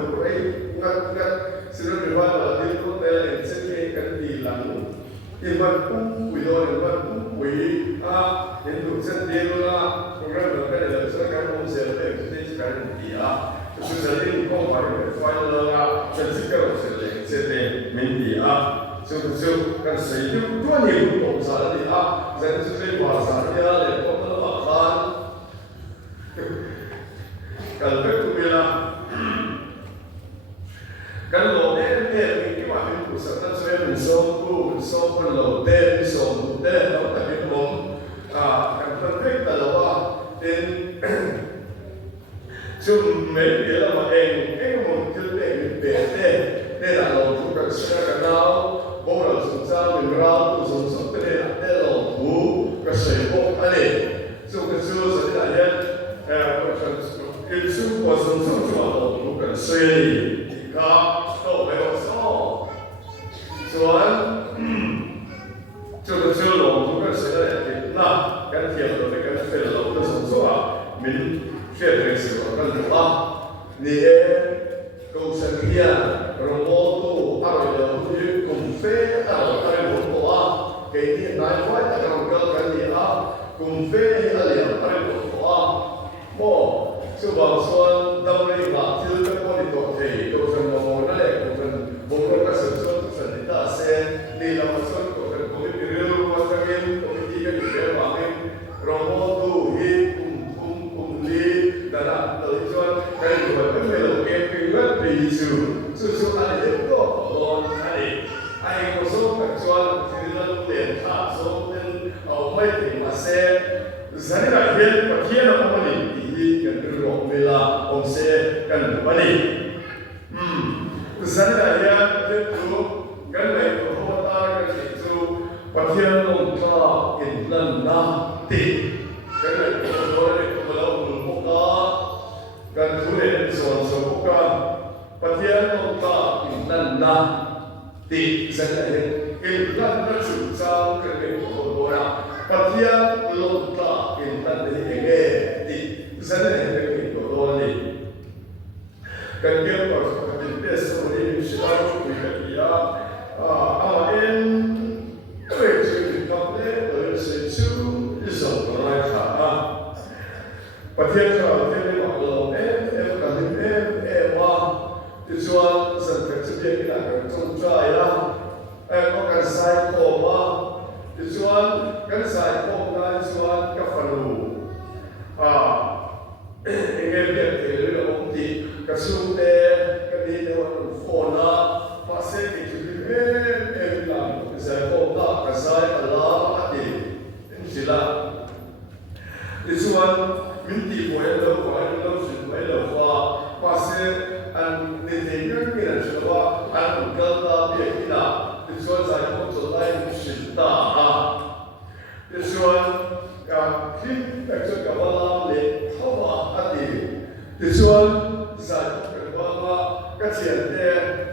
ดูไอ้งัดสิ่งที่ว่าเราที่รู้แต่เส้นเองกันดีหลังที่มันปุ้งปุ๋ยโดนมันปุ้งปุ๋ยเห็นดูเส้นเดียวละตรงนั้นเราได้เลยสักการองเสียเลยที่การดี就是人类共怀快乐真是个现在没底就跟谁就多年不懂啥的人就是话啥的嘞，我们话看，跟这个没啦，跟老爹爹你话你不是那所以你收不老爹你收不爹，然后特别忙跟分配的话，就没别的嘛，我们就得别的，那老土跟现在跟到，我们从上面绕到从上面那老土跟水沟那里，就是那些一出我从上去老土跟水里，他都没有少，说就是老土跟水那里，那跟铁路的跟水路的从说民。这个是我们的你高升呀，然后都阿维的去共飞，阿维阿维文化，给你拿回来的那个跟你共飞阿里阿维文化，就话说当你话就跟我哋做起，就算我那里我们个是说是你大些，你那么说我们我哋比如我这边我们第一个就别话呢，然后都一dan tujuan dari buat pemilu kepingan bisu susu ada itu kolon ada kosong kecuali tidak lihat soalnya awal masa saya nak lihat bagian apa ni ini kan ROM bela omse kan apa ni saya nak lihat itu kan baik kota kan itu bagian longkang INHLANNA ti kan ituกันทุเรศส่วนสมุกาปฏิญาณตาINHLANNAติสัญญาINHLANNAสุดสาวกันเป็นคนโบราณปฏิญาณลงตาINHLANNAเองติสัญญาเป็นคนโบราณกันเกี่ยวกับการเป็นเพื่อนสมุนไพรสิ่งที่เราคุยกันอย่างเอ็นเพื่อจะมีคำเล่หรือสิ่งที่ส่งมาให้ข้าประเทศเราที่เรียกว่ากันว่าที่ชวนสังเกตสิ่งที่เราจงใจก็การใส่โคมาที่ชวนการใส่โคมาที่ชวนกับฟันลูเงี้ยเรียกเรื่องของที่กระสุนเตะกันดีเดียวโฟน่ามาเสกที่จุดเอ็มหลังใส่โคมากับใส่อัลลาห์มาดีสิละที่ชวน民地为了怀了是为了话，把些按那些人给人说话，按不跟他别的，就说在工作来是大就说听那个个话嘞，好话的，就说在个话个钱的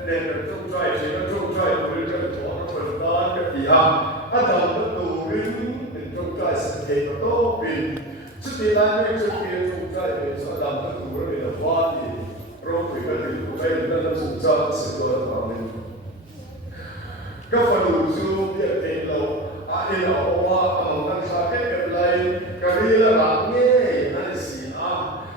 那个中债，这个中债不是这个多个分担个地他们都人中债是给个多边。这边呢，这边种在说咱们土里的花的，然后这个土在那种种是多方面。ก็ฟังดูซูเบียเต็มเราเอ็นเอาว่ามันชาเก็บไรก็เรียกหลังเนี่ยนั่นสิ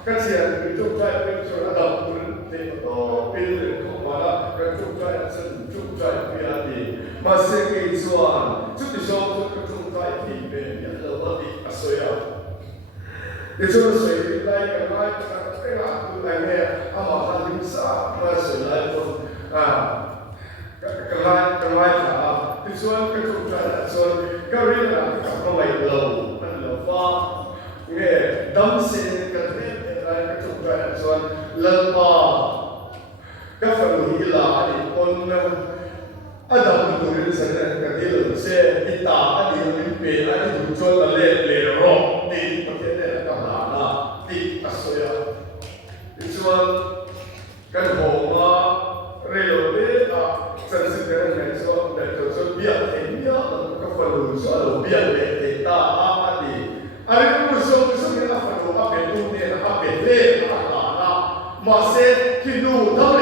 ก็เสียงเป็นจุดใจเป็นส่วนระดับคนเต็มโตเป็นเรื่องของมาละก็จุดใจซึ่งจุดใจเพียดีมาเสกอีส่วนจุดที่สองจุดใจที่เป็นอย่างเราว่าดีอสวยที่ช่วยสื่อไล่กันไล่กันไปหาดูอะไรเนี่ยอามาทำยิ่งสามาสื่อไล่คนกันไล่ขาที่ช่วยกระตุ้นใจช่วยก็เรียกอะไรกับเราไม่เรานั่นเราฟ้าเนี่ยดำเสียกันเนี่ยอะไรกระตุ้นใจช่วยเลิกป่าก็ฝันหิลาอีกคนอันดับหนึ่งตัวนี้สัญญากันที่เราเสียอิตาอันนี้มันเป็นอันนี้ถูกช่วยกันเลยรอตีประเทศเนี่ยก็หาตีอัศยาที่ช่วยกันโหมาเรียลเดอสันสิเดนเนี่ยช่วยแต่ก็ช่วยเบี้ยเห็นเยอะก็ฝันดูช่วยเราเบี้ยเด็กตาอันนี้อันนี้ก็ช่วยเนี่ยฝันดูเป็นตัวเนี่ยเป็นเล่มาเสที่ดูเท่าไหร่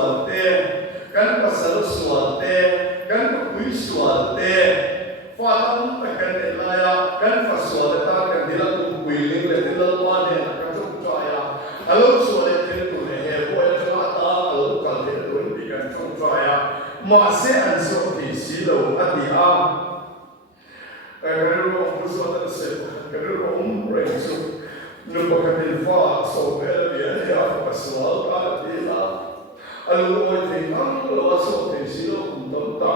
suan te kan pasal suan te kan kui suan te fatam kan elaya kan fasuan ta kan dilang kui ling le dilang wan ne kan chung chaya alo suan te tu ne he ko cha ta alo kan te tu ni kan chung chaya ma se an so ti si lo ati a kan ro ko suan ta se kan ro re su no pakatil fa so bel ya ya pasal ka dila alo o te ang lo so te si lo kum ta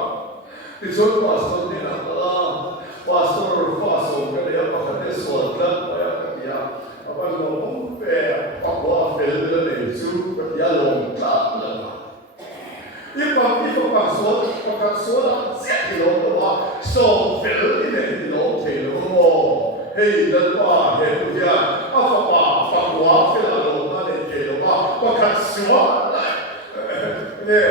ti so pastor ni na la pastor fa so ka ya pakatil so la ya ka ya apa lo pe pa ko fel le su ka ya lo ta la ipa pa so la se lo wa so fel ni lo te lo hey dan pa he tu ya apa pa wa fe la lo na le ke lo pa ka suwa ne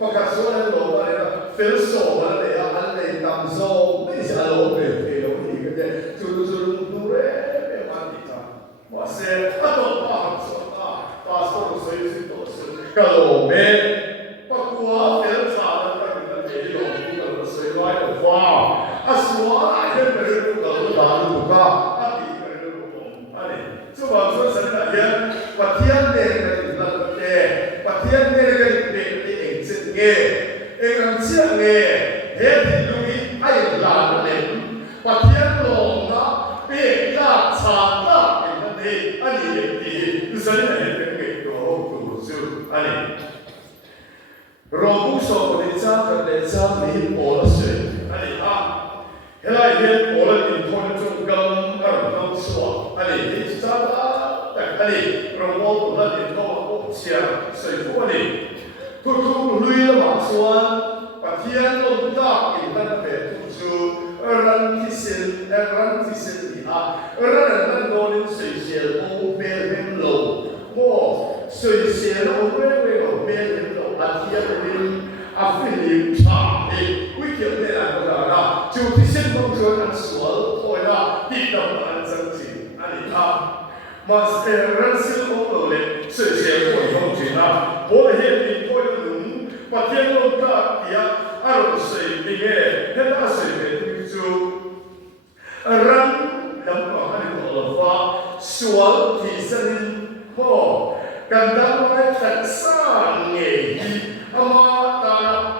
pa ka suwa lo pa le fe so la le ya an le tam zo me sa lo me ke lo ni ke tu tu re me ma ti ta wa se a to pa so so so si to so ka lo me pa wa fe sa la ka ni ke lo ku lo so lo ai lo fa a suwa ai he me lo da lu ka a ti ka lu ko ani so ba so sa na ya pathian ne ka ti la te pathian ne ka ti te eng sit nge eng ang sia nge he ti lu i ai la le pathian lo na pe la cha ta eng na ne ani ye ti sa na he te ke to ku su ani ro bu so ko ni cha ka le cha mi o la se ani a helai he o la ni thon chung gam ar no so ani he cha ta ta ani ro mo ko la ni to ko chia sai ko ni tu lui la ma suan pathian lo ta ki tan pe tu chu ran ti sen ni a ran nan no ni sai sia o pe hem lo mo sai sia o we lo pe hem lo pathian ni a fi ni cha ni we ke ne la ko la chu ti sen ko chu an sual ko na ti dam an sang chi ani a ma se ran sil o lo le sai sia ko yong chi na bo he ni ko lu pathian lo ta ya a ro sai ni ge he ta sai pe tu chu ran dam ko ani ko lo fa sual ti sen ho kan dam mai tak sa nge hi ama ta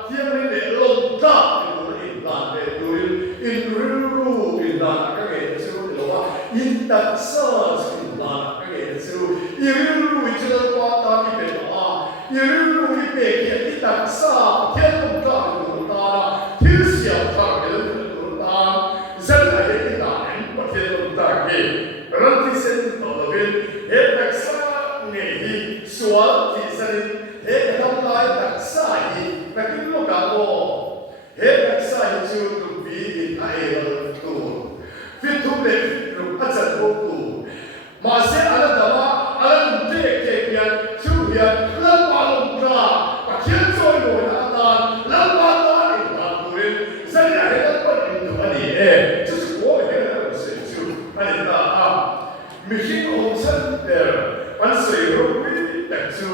hiam ni le lo ta ni in la de du in ru in la ka ge chu lo wa in tak sa in la ka ge chu i ru wi chu lo wa ta ni pe a i ru wi pe ke ti tak sa tian lo ta ni ta ti xiao ta ge lo ta zan la ye ti ta ni pa tian lo ta ge ran ti sen to lo ge he tak sa nge hi sual ti sen he kam lai tak sa hi na ki lo ka mo he tak sa hi chu tu bi in ai lo tu fit tu le tu a cha ko tu ma se ala da ma ala tu te ke pian chu pian la pa lo ka pa khian choi lo na ta la pa ta ni pa tu rin sa ya he la pa ni tu ani chu chu ko he la se chu ani ta a mi hin om san der an se ro wi tak chu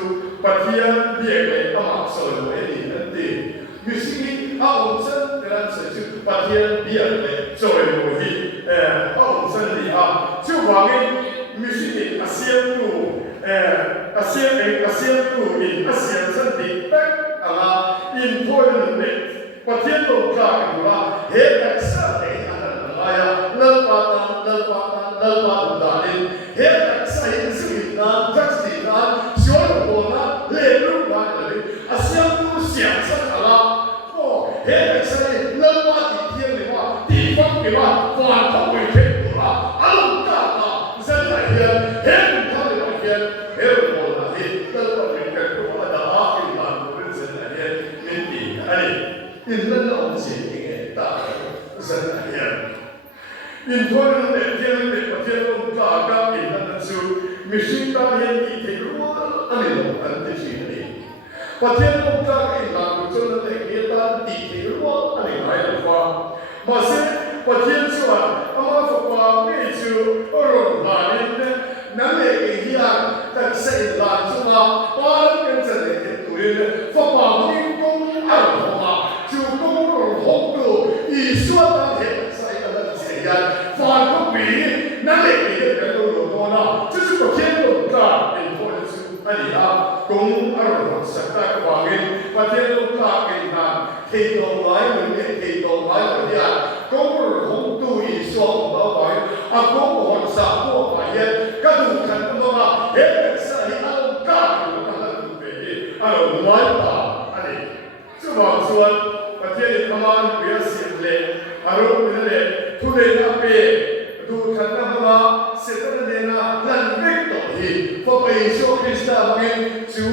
pathian bia le ama so lo ni nan ti mi si a om san der se chu pathian bia le so lo hi a om san li a chu wa nge mi si ni a siam tu a siam tu in a siam san ti tak ala in point le pathian lo ka ku la he tak sa le an la ya la pa da in he tak sa in si na tak si na so lo na le lu na le a siam tu siam san ala o he tak sa le pa ti tian le wa ti fang le wa fa ta we ke ku la a lo ka na zan la ya he ta le wa ke he lo na he ta lo ke ke ku la da a ki ma ku zan la ya min ti ai in la na on si ke ta zan la ya in thoi le tian le pathian lo ka ka in na chu mi sin ta hian ti te ru ani lo an ti chi ni pathian lo ka in la ku chu le ke ta ti te ru ani mai lo fa ma se pathian chu ama fa pa me chu ro la ni na le ke hian tak sai la chu ma pa kan cha le ke tu ri 发把民工二话，就公路红度，以说当天在一个检验，反不比那里的人都有多呢？这是不天路的，你或者是那里啊，公二实在方面，把天路大给他，提到来门的提到来门的，公路红度以说我们啊，公路上过百year，跟住看到嘛，也是你阿龙干部那个土匪，阿龙来吧，阿里，这么说，把天里他妈不要信嘞，阿龙那里土匪那边。ดูขันน้ำมาเสร็จแล้วเนี่ยนะนั่นเล็กต่อที่พอไปช่วยคริสต์มาเองจู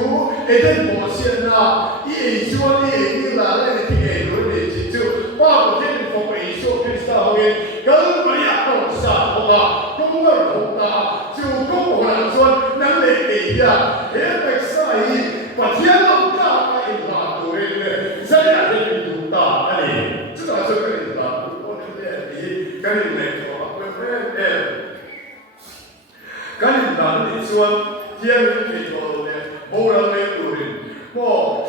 เอเดนโมเซียนะอีช่วยนี่ละอะไรที่เอรู้ดีจิจูว่าประเทศพอไปช่วยคริสต์มาเองก็ไม่อยากต้องสาบว่าก็ไม่รู้นะจูก็บอกว่าส่วนนั่นเล็กอีกอย่างเฮ้ยเด็กสายประเทศเรากล้าไปอินลาตัวเองเลยจะได้เห็นดูตาอันนี้จะต้องช่วยกันอินลาตัวเองนี่กันอินเล็กกันนั่นที่ชวนเที่ยงที่โตเนี่ยโบราณไม่ตุรินโบ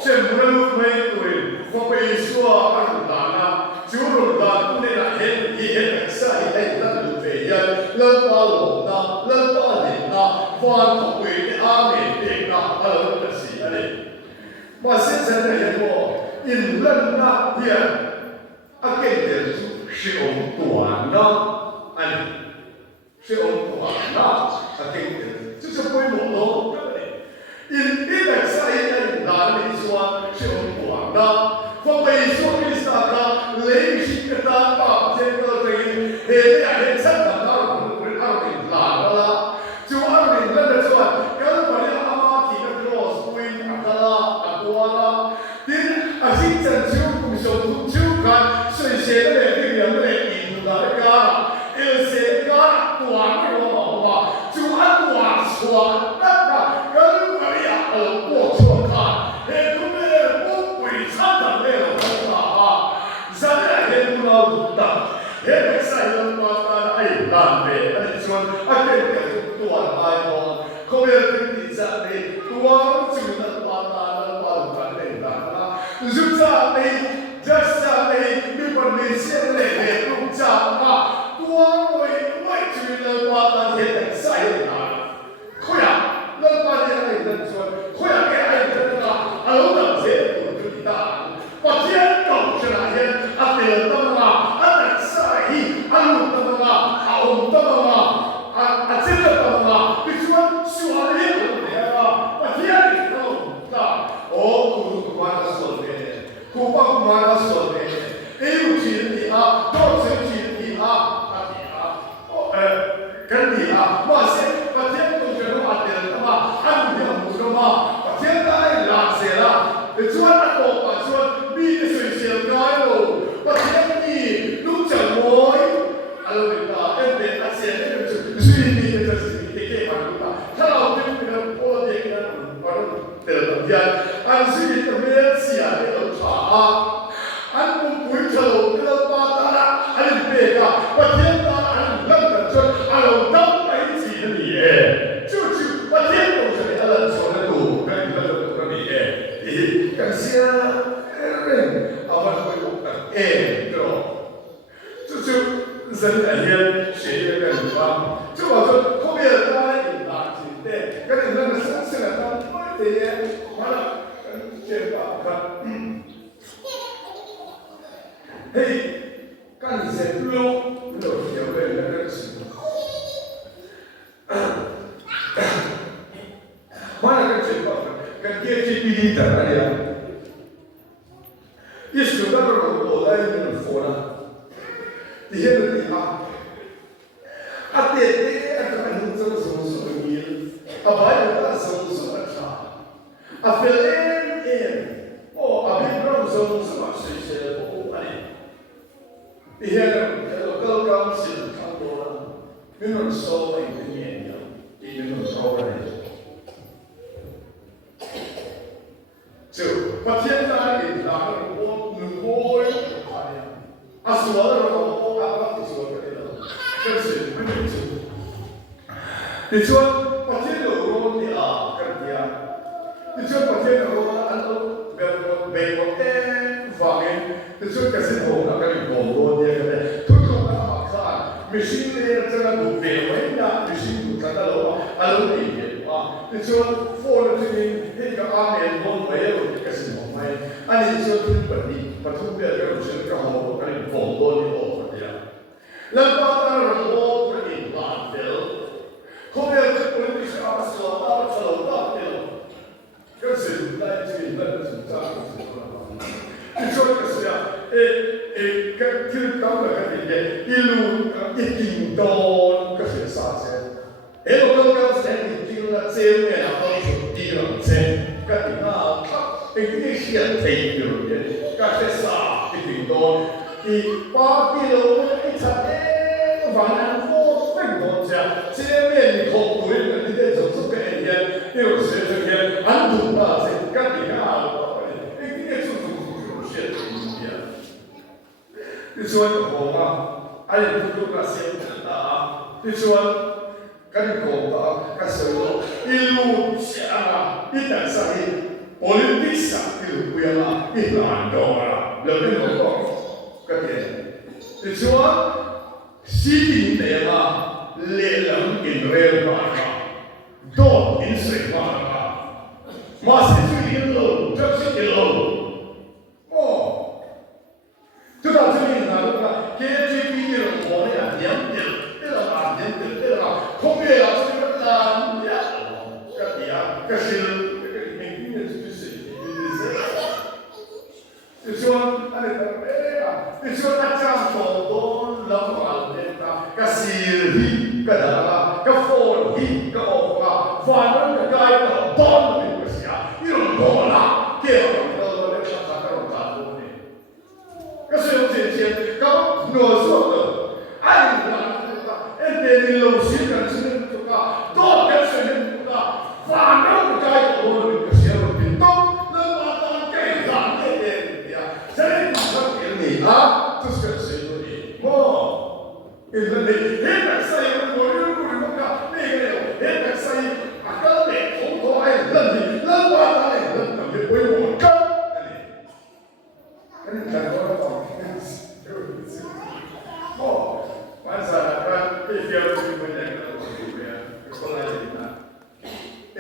เช่นโบราณไม่ตุรินพอไปชัวอันนั้นนะจูรุนดานผู้เนี่ยเห็นที่เห็นใส่ให้นั่นดูเทียนเลิกปาหลงนะเลิกปาหลินนะฟันของเวทีอาเมนเด็กนะอะไรแบบนี้อะไรมาเส้นเส้นเนี่ยโบอินเล่นนะเนี่ยอาเกณฑ์เดียว是องค์ตัวนะอัน是องค์ตัวนะอาเกณฑ์就是不会懵懂，对不对？因在在人哪里说是องค์ตัวนะพอไปช่วยคริสต์มาเลี้ยงชีวิตตาปากเจ้าตัวเองเห็นอย่างเห็นชัดต่างเราเป็นอารมณ์หลานละจู่อารมณ์นั่นจะว่าก็วันนี้อามาที่นักโทษคุยอักละอักวาละที่อาชีพจันทร์ผู้ชมทุกชูกันช่วยเสียเลยที่ยังไม่ได้อินดูได้กันเอเสียกันตัวไม่รู้ว่าจู่อันตัวสวรรค์นั่นนะก็วันนี้我说看，哎，他们不会唱的那个歌啊，咱俩也不能懂，也没啥人把他哎烂的，你说啊，这个就多爱多，后面跟你讲的多就能把他能把他领导啦，就这的，这下的，你把那些来的都讲啊，多为就能把他也能晒啦，可呀，能把他也能说。会让给爱人的啊，老等些不就的，把天搞出来的，啊，别的嘛，啊，那啥伊，啊，路的嘛，啊，红的嘛，啊，这个的嘛，比如说说的也不对啊，把天里头的，哦，古巴的说的，古巴的说的，哎呦，去的啊，到处去的啊，啊的啊，哦，跟的啊，哇塞，把天都觉得嘛，别的嘛，啊，你要不说嘛。现在烂死了，专那个把专米的水先改了，把天地弄成我，阿拉对吧？跟别阿些那个水米的就是你给嘛对吧？他老对那个破的那个，把那得了天，按水的没事啊，那个茶，按不会抽那个巴达啦，按别个把天打按冷的就阿拉当白起的你，就是把天都是阿拉说的多。感谢人，阿们会有的，对吧？这就人的也学业跟什么，就我说后面当然有垃圾的，跟你那个生起来当坏的也完了，这个看，嘿，干些路，有的那个是，完了跟这个跟电梯比例的那里啊。一手那个我来用佛了，底下的地方，啊爹爹啊，咱们这个什么什么米，啊白的那什么什么茶，啊菲林耶，哦啊别不知道什么什么水水的不管的，底下的刚刚是差不多了，那种烧的一个面样，一个那种烧的。就把天在里拿个锅，锅一打呀，啊，说的那个锅啊，那不说的了，这是没得做。你说把天有锅的啊，干的啊，你说把天有锅，按照ช่วยกันสิผมนะกันกองโรเดียกันเลยทุกคนนะข้ามิชินเนี่ยจะกันดูเบลไว้นะมิชินดูกันแล้วว่าอารมณ์ดีอ่ะช่วยโฟนที่นี่ให้กับอาเมนบนไปแล้วกันสิผมไม่อันนี้ช่วยที่ปฏิปทุมเบียกันช่วยกันหัวกันกองโรนี่โอ้คนเดียวแล้วก็ตอนเราโอ้คนอีกหลายเดียวเขาเรียกว่าคนที่ชอบสอนเราสอนเราเดียวก็สิได้จริงได้สุดท้ายที่ช่วยกันเสียก็คือต้องแบบนี้อีลูอีกินโดนก็เสียสาเสียเราต้องการเสียจริงๆแล้วเสียเนี่ยเราต้องสุดที่เราเสียก็ถึงน่าทับเป็นที่เสียเทียมอยู่เนี่ยก็เสียสาอีกินโดนอีป้ากิโลอีชัด反正我分多家，这面你口对的，你得从这边一天，有时这天俺懂了，这干你干了，哎，你得做些东西啊。你说我嘛，哎，不那些人啊，你说跟你讲啊，跟谁说？一路下啊，一旦上去，我的地上就不要了，一难到了，两边都讲，个点，你说。西顶的啊，烈人引热嘛啊，多饮水嘛啊，马是就一路，这是一路，哦，就到这里呢，对吧？KGB 的我呢，两点，这个啊，两点，这个啊，后面啊，这个蓝呀，个底啊，个是这个明天就是就说อะไรแบบนี้就说อาจารย์สอนโดนละหมาดเนี่ยนะก็ซีรีก็ดาราก็โฟนฮีก็ออกมาฟันมันก็กลายเป็นบอลเลยก็เสียยี่ห้อบอลละเกี่ยวกับเราเนี่ยภาษาเราตาโตเนี่ยก็是有这些ก็หน่วยส่วนเลยไอ้หลานเนี่ยว่าเอ็นเดนิโลซิกันซึ่งทุกข์โดนกันซึ่งทุกข์ฟันมันก็กลายเป็นบอลเลยก็เสียเราเป็นต้นแล้วมาตอนเก่งหลานเนี่ย这里马上给你啊，就是个谁说的？哦，因为你那个谁，我有顾虑不干，那个有那个谁，啊，跟你同头还认你，认把他的认，等于为我干，跟你讲过了吧？哦，完事了，看必须要去问那个什么呀？过来人呐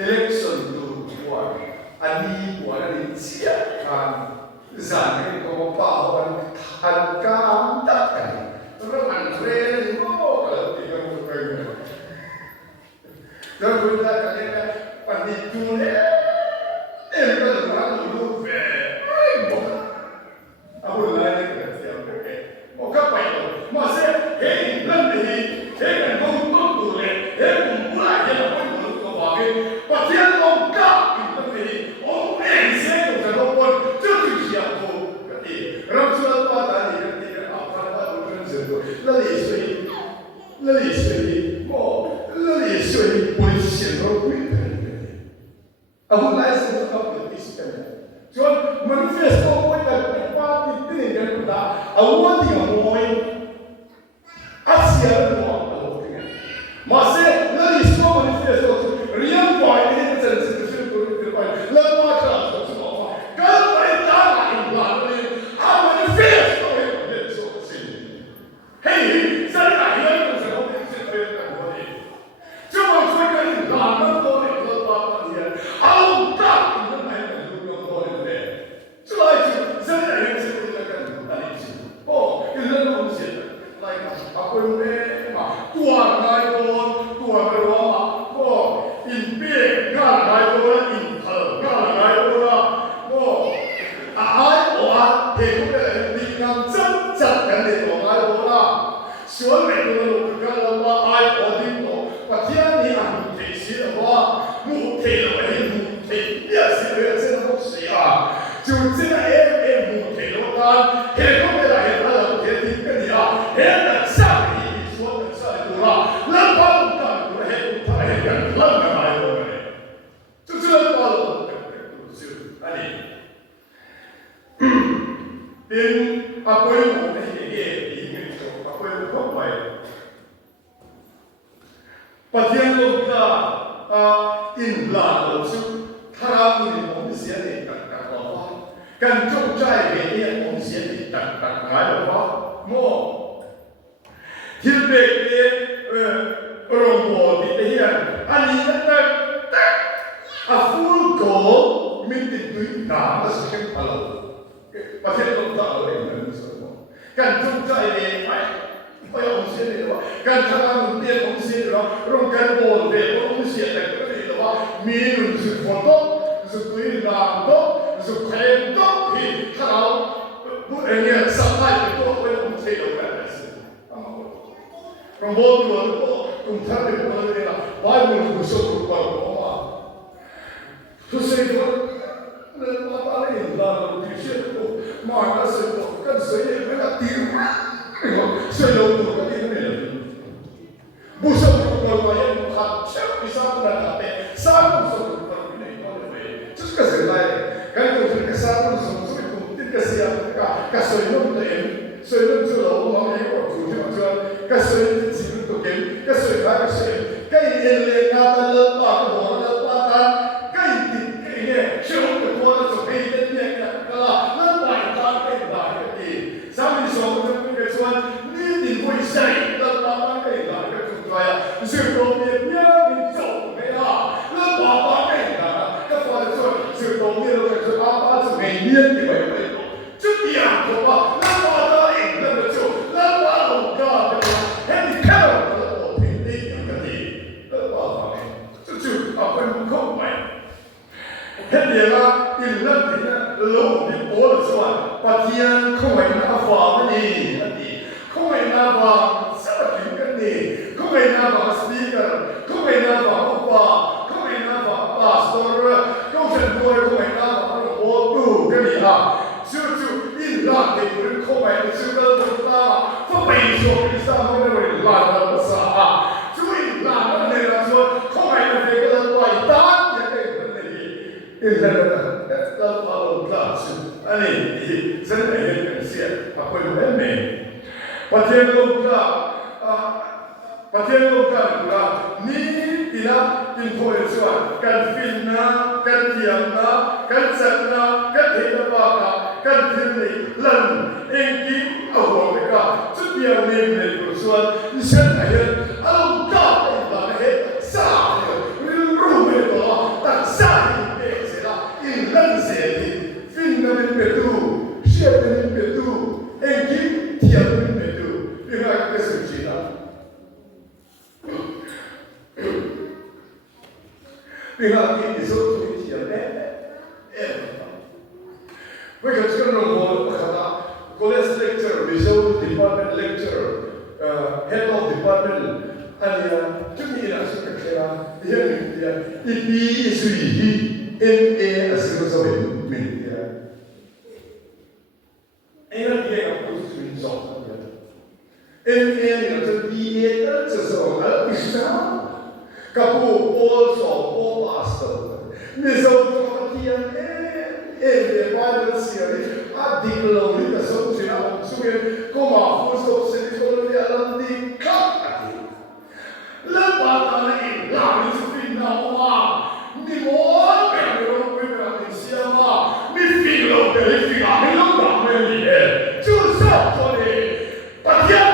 ，election to what？อันนี้หัวนี่เสียการสารนี่ก็ป่าวอันการตัดกันแล้วอันเร่งโม่แล้วที่เราเคยแล้วดูได้กันเนี่ยปัจจุบันเนี่ยก็ถือว่าดูแฝงบอกเอาคนไรเนี่ยก็เสียไปบอกก็ไปมาเสียเฮ้ยเรื่องนี้เฮ้ยมันต้องดูเลยเฮ้ยผมพูดอะไรเนี่ยผมพูดก็บอกเลยปัจจุบันลงกับอีกเรื่องนี้โอ้เอ็นเสียงจะลงบน让出来发展你的那个啊，发展到真程度，那里属于危险和危险的。啊，我来是到底是干的，就manifesto我的把你定个不大，啊，我的我啊，是啊，我马上那里说 manifesto，人家管的那个政治就是不是管，那马上说什么话，根本打哪一把的。嘿，在哪一个时候是可以干活的？这么说跟哪么多的和八万年，好大你们买的就要多对不对？这来就在哪一个时候在干什么？哪里去？哦，有人东西来嘛，啊，会咩嘛？多来多个罗嘛，哦，因变干来多了，因好干来多了，哦，啊，我啊，提供的力量真正跟你讲来多了。所以每个人都看到话，爱我的我，把天你啊母体系的话，母体了为母体，也是为了这东西啊，就这个母体了干，很多的人他老天听跟你啊，很难上你说的上多了，人把我干过了，他很敢乱干来过的，就这把我就那里，连阿贵我们爷爷。PATHIAN ลงก็อินหลานเราซึ่งถ้าเรามีผมเสียเองกับเรากันจงใจเห็นเนี่ยผม sẽ thì tặng ngái là đó mô thiên bệ cái rồng bồ thì thế hiện anh ấy ta full goal mình thì tùy nào nó sẽ không phải và thế lúc đó ở đây là như thế cần chúng ta để phải ông sẽ để đó cần thằng anh tiền ông sẽ để đó rồng cần bồ về ông sẽ để cái đó mình dùng phone đó dùng tùy nào đó dùng khen đó thì thằng bữa nay nghe sắp lại cái đó với ông sẽ được cái gì rồng bồ thì nó cũng thật là nó là bài mình cũng sống được bao nhiêu mà tôi sẽ nói nên mà ta lại là một cái chuyện mà nó sẽ có cái gì với cái tiếng sẽ lâu được cái tiếng này bù sâu được bao nhiêu mà khác chắc vì sao là cái này sao bù sâu được bao nhiêu này nó vậy chứ cái gì này cái điều gì cái sao bù sâu được cũng tin cái gì cái sợi lông đấy sợi lông chưa lâu mà mấy cái chủ thì mà chưa cái sợi chỉ được tụ kiến cái sợi cái INHLANNA lớp ba cái bộ lớp ba ta Siapa yang tuan sebagai dia kalau lepas tak ada lagi. Sampai seorang itu kesuan ni dibuat saya lepas tak ada lagi kesuan. Sebelum dia dicoba lepas tak ada. Kepada sebelum dia kesuan apa sebagai dia dibuat. Jadi apa lepas tak ada lepas lepas luka hendak kalau penting yang tadi lepas tak ada. Jadi apa yang kau main hết điều là in lớp thì lâu đi bố là sao PATHIAN không phải là phàm cái gì không phải là phàm sao mà cái gì không phải là phàm speaker không phải là phàm papa không phải là phàm pastor không phải là phàm bố tu cái gì chú in lớp thì cũng không phải là chú lớp chúng ta không phải số cái sao mà nó lại là sao chú in lớp nó này là không phải là về cái loại ta INHLANNA dalam alam kelas ini saya ingin berkata apa yang ini PATHIAN lokal pula ni tidak influencer kan filmna kan tiangna kan satna kan hidapaka kan filmni lan engki awal mereka setiap ni bersuat saya ingin alam kelas ini sah rumah itu tak sah lần sẽ thì phim nó đến biệt tu, xe đến biệt tu, anh kiếm tiền đến biệt tu, vì vậy cái sự chỉ là vì vậy cái số tuổi tiền đấy với cái chuyện nó một cái là college lecturer, result department lecturer, head of department, anh chúng mình là sự cái là hiện thì đi suy nghĩ MA asal sahaja minta. Ini dia aku suruh jawab. MA ni macam BA tu sesuatu hal bisa. Kapu all pastor. Misal PATHIAN MA pada siapa adik lalu ni kesal siapa suruh koma fokus seni sekolah dia alam di kat. Lepas ini lalu suruh nama ni mohon你 feel 的，你 feel 你老大没你，就是说的，PATHIAN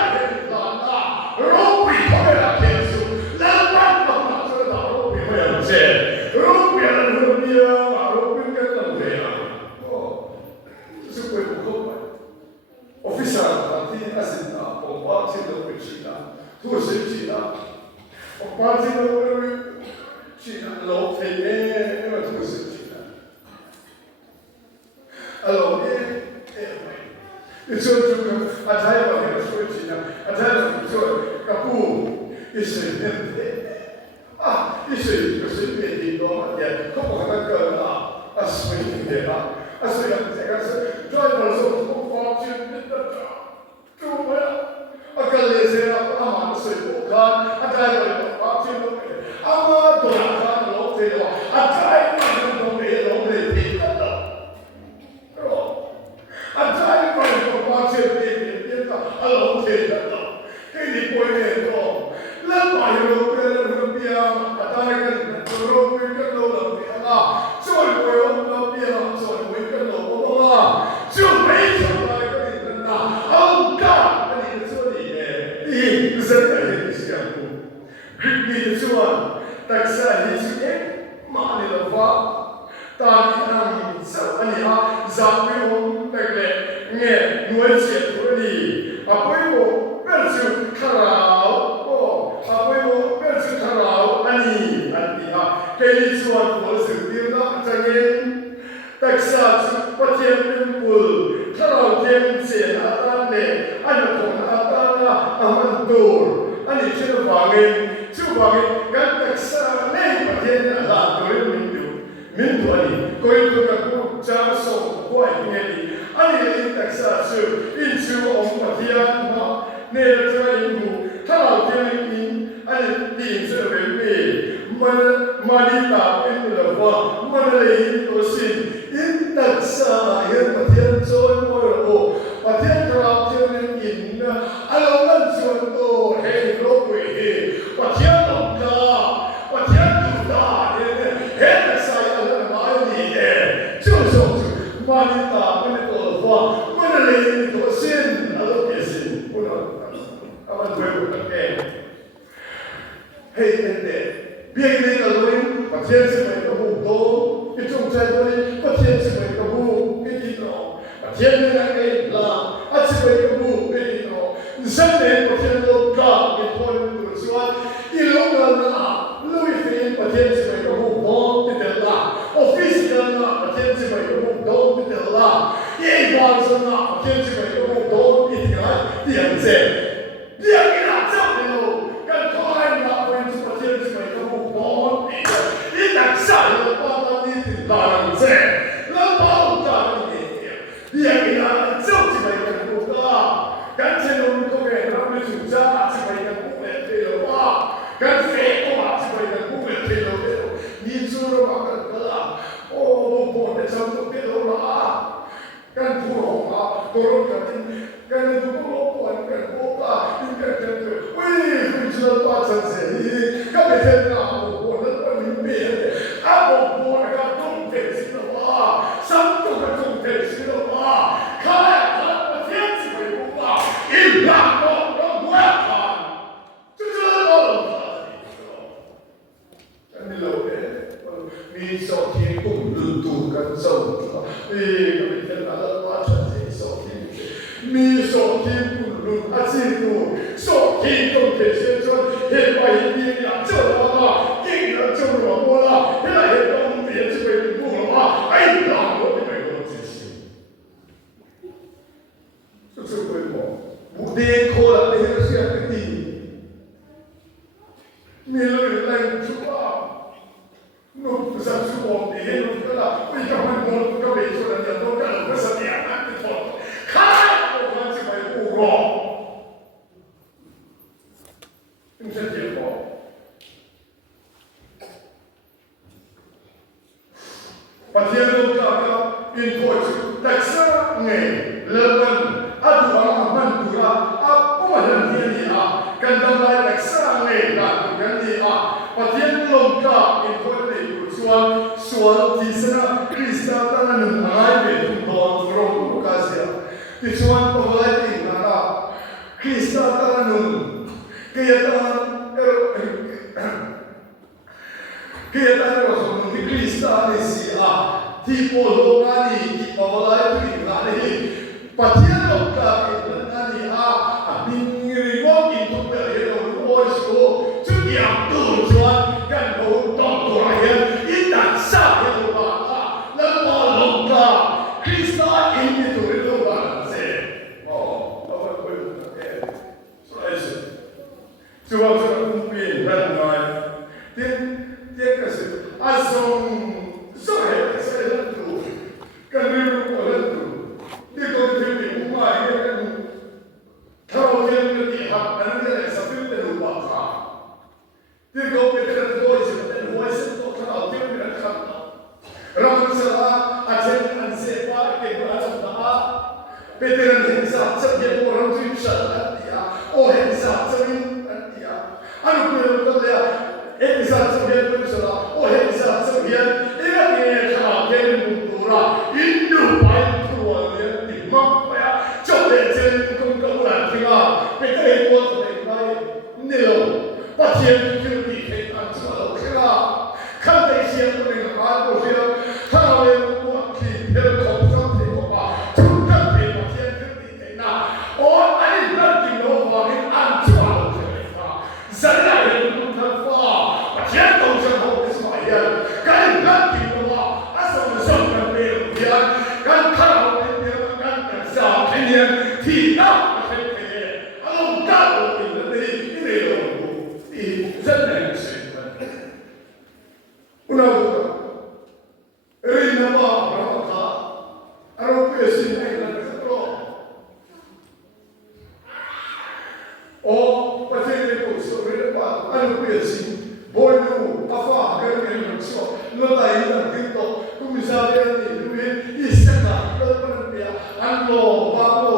INHLANNA，老贵他们那天数，老板他们那这大老贵没有钱，老贵人很厉害嘛，老贵跟人厉害，这是贵不够嘛。official 他第一个是哪，我把钱都回去了，都是去了，我把钱都去了，老费呢，那个都是。Alors, itu juga ada yang bersuci, ada yang bersuci. Kapu, isi di dalam dia. Kamu katakan asli dia, asli yang saya kata. Driver so fortune kita cuma akan lezer apa aman sebukan. Ada yang fortune, ama doakan lo tidak. Ada yang Alô, quem depois entrou, lá vai o Pia, a Taiga, o Rom, que não lá, só o Pia, só o Pia, lá, só o hi chu ma ni la wa ta ni ang sa ani a za wi hom pek le nge nuai che tu ni a poi mo per chu kharao o a poi mo per chu kharao ani a ke ni chuan ko su ti na changin taksa chu pathian temple kharao tem che na ta ne an ko na ta na aman dur ani chu wangin kan taksa nei pathian la doi min tu ani koi tu ka ku cha so ko ai nge ni ani le taksa chu in chu om pathian ma ne la chu ai mu kharao tem in ani ti chu ve ve Manita in the wa Manalay to sin in taksa yan pathian chon mo pathian corruption in alongan chon to he lokwe he pathian ka pathian tu da he taksa yan mai ni de chu Manita in the wa Manalay to sin alongan sin una aman we ke hey ende biếng đi cả lối pathian sẽ phải có vụ đó cái trong trái đấy pathian sẽ phải có vụ cái gì đó pathian là cái là sẽ phải có vụ cái gì đó dân đến pathian lo cả cái thôi được rồi cái lúc là lui phiền pathian sẽ phải có vụ đó cái đó là office là pathian sẽ phải có vụ đó cái đó là cái quan trọng là pathian sẽ phải có vụ đó cái đó là tiền sẽ biếng cái là sao cái đó cái thôi là quan trọng pathian sẽ phải taksa lo pa ni ti la na se la pa ta ni ya ni na so ti bai ka ko ka kan che lo ko ke na me su sa ti bai ka ko me te lo wa kan se ko ma ti bai ka ko me te lo ni su ro ma ka la o bo ne sa to ke lo la kan pu ro ma to ro ka ti kan du ko lo ko an kan ko ka ni ka te wi ni su pa sa se ni ka me te na ko na pa ni me Abo buat agak tunggu sini lah, satu agak tunggu sini lah. Kalau pathian sih buat, ilah kau buat kan, tu jangan kan ni loh ni sorti pun lutukan sorti, kami kan ada macam ni sorti, ni sorti pun lut asyik tu, sorti tunggu sini hebat ini yang cerah. Dia kola dia siap keti. Milo lain cuba. No besar cuba dia no kala. Kita mahu kita besok dan dia tu kalau bersedia nanti foto. Kalau orang cuba urut. Ini saja kok. Pathian Kaka info taksa nge leban adu aman dura apa mahan dia ni kan dalam taksa nge kan dia pathian Kaka info ni suan di sana Krista tangan mengai betul don kasia di suan pemulai tinggal Krista tangan Kita harus di Krista ni sia di polongan ni pemulai tinggal ni pathian Kaka ni mingirimo itu berlalu oisko setiap tujuan kan kau tahu raya indah sah itu bapa lepas Kaka Krista ini tu itu bapa apa pun coba kumpul ramai dia kasih asam saya tu kan dia boleh tu dia kau jadi rumah dia kan kalau dia menjadi hak dan dia sampai terlupa dia kau betul betul sebenarnya voice tu kalau dia berkata ramai salah ajar ansepa ke berasal dah veteran hingsa setiap orang tu salah dia hingsa sering dia anu betul dia hingsa sering tu salah hingsa sering ini dia kalau dia mentura Hindu baik tuan dia timah ya coba jadi kumpulan kita betul betul baik ni lo pathian kita di kita semua kita Panian, Tina, Along Gabo in the day, in the Unabuka, Rinama, Ramaka, I don't pay a single or Pathanian, so read about, I don't pay a single. Boilu, Afa, German, so, Lota, Tinto, Kumisari, Isaka, Lopania, and Law, Pablo,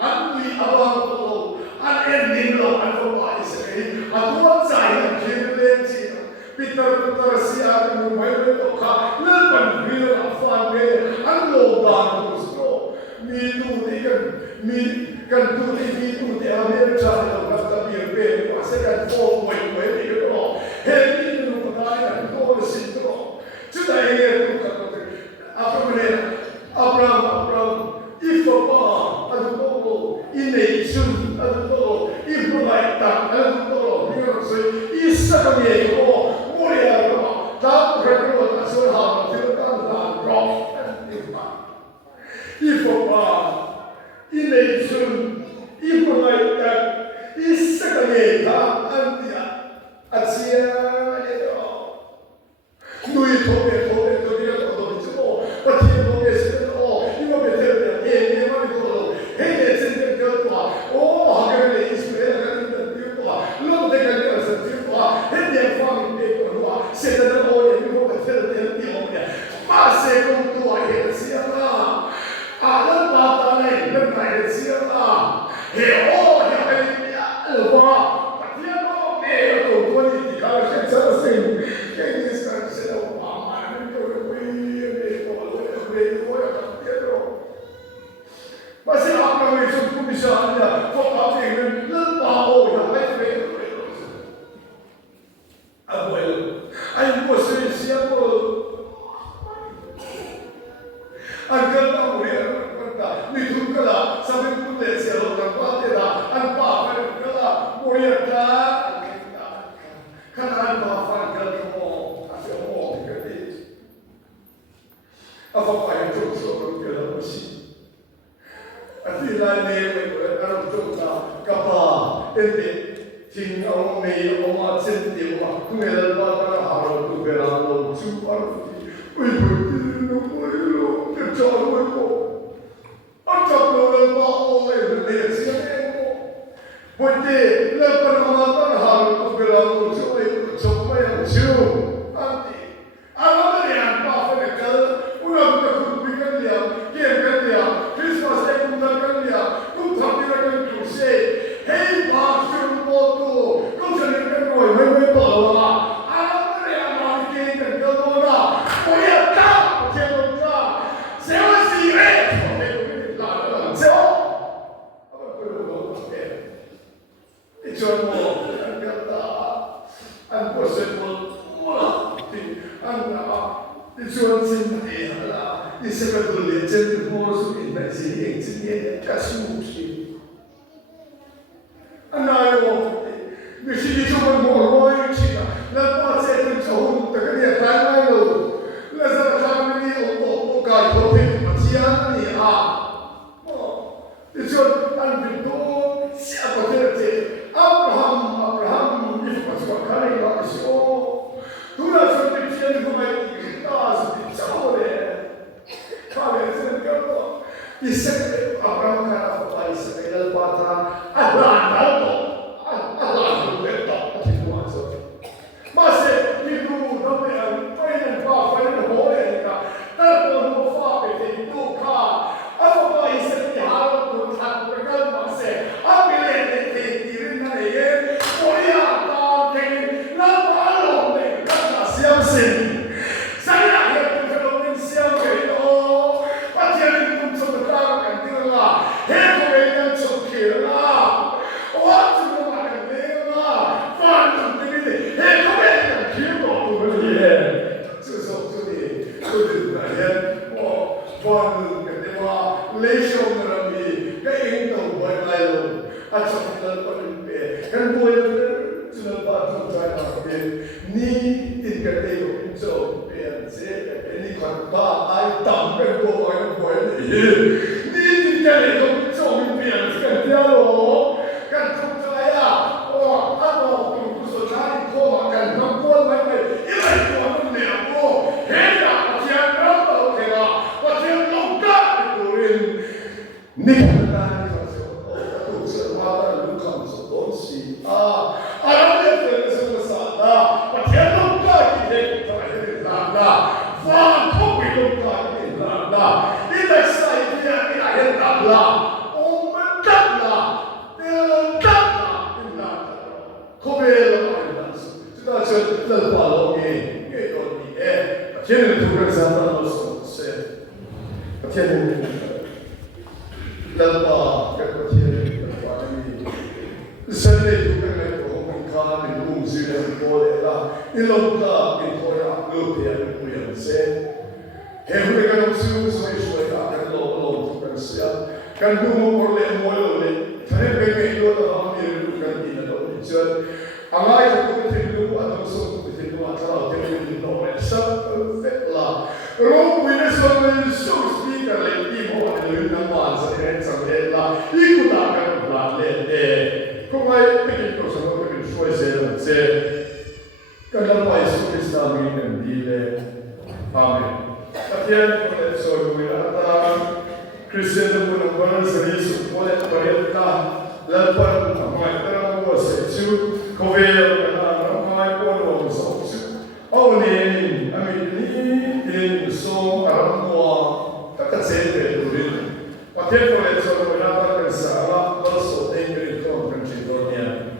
and we about unending law, and for what is it? At one side, Peter Sia, Mumbai, Lelpan, Real, Afan, and Law, Dan, me too, they can do the me too, they are never trying to be a baby, a second 4.1 you know. Hey, you know, I go to sit down. Today, look at Abraham, if a bar, I don't know, in a soon, I don't know, if you like that, I don't know, you know, say, is Saturday or warrior, that record, I saw how to do rock. If a bar, in a soon, if you like that, is Saturday, and the Asia, Louis told me, but he told me, oh, you want to tell them, hey, you want to go, hey, it's in the girl, oh, how can they explain the people? Look, they can give us a people, hey, they're farming people who are sitting at all, and you want to tell them, people, Master, go to a head, see, I don't know, I don't know, see, hey, oh, hey, mas se há para mim sobre comissão, focar bem, não há outra, vai ver. Abuelo, aí você se amou. Angkata mulher, angkata, me tudo lá, sabe como é se ela não pode dar, angkata, angkata, mulher lá, cada uma faz como a seu modo que diz. A papai trouxe sobre o que ela disse. Ati lai ne we aru tuka kapa ente ting au me o ma senti o tu me la pa haro tu bera lo chu aru ui ui no mo te cha lo ko a cha lo le pa o e le si ne ko poite le pa ma ta haro tu bera lo chu e chu ma ya chu ati ala me ya pa fa ne ka una ta ku bi ka ya ke ka ya Christmas day say, hey, Pastor Moto, come to the boy, when we go, I'm not getting the Dona, for your top, Jelota, say, what's the rate? Say, oh, it's your more, and possible, and it's your sympathy, it's a good legend, most in the city, Kasuki. And I want you see someone more royalty. Let not say to Joe, the Korea time I know. Let's have a family of God for him, but see, it's your unbidden opportunity. Abraham, if it was for carrying on his own, do not forget to my guitars, it's over there. Come and go. He said, Abraham kind of advice, and the water, mas se tu não é foi não vai não vai tanto não faz tem tu cá a papai se te há tu tá pegando mas a beleza tem tirando na ele olha tá tem não falo bem não se assim sai lá que tu não tem se ao PATHIAN não sou da cantina lá é porque não sou que lá what you want to do lá faz tudo isso é como é que eu vou fazer isso tudo né ó quando que tem uma legião na minha que então vai lá eu acho que não pode ver quando eu não posso trabalhar ni tin cái đây của mình cho biển sẽ cái ni còn ba ai tầm cái cô ấy nó quay ni tin cái này của mình cho Nikatani so to so wata lukam so don't see aram le fere so sa pathian lukka ki he to la fa ko pi lukka ki la ila sai dia ila he la om ta la ila ko be la so so la pa lo ke to ni pathian tu ka sa ta so se pathian Lalpa kakothian kakwani Sunday tu kan ko kan ni room sila ko la ilokka itoya lupia kuya se hewe kan su so kan lo kan sia kan du mo por le mo le thare pe me lo ta mi ru kan ni lo so amai ko te lu ato so te lu ata te ni no sa fe la ro we so speaker le ti mo le na ma sa la ikuta kan la le come perché cosa non per il suo essere se che la poi su questa vita in dire amen pathian con il suo guidata cristiano con un buon servizio vuole paretta la poi mai tra un se su come la mai buono so o ne amen ni so aramo sempre pathian con il suo guidata pensava verso tempo di comprensione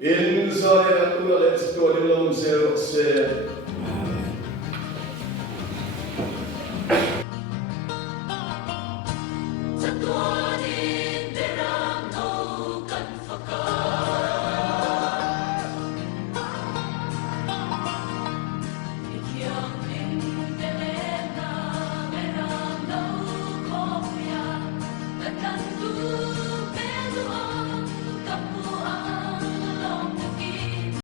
in Zone Natura, let's go to LAWM 06.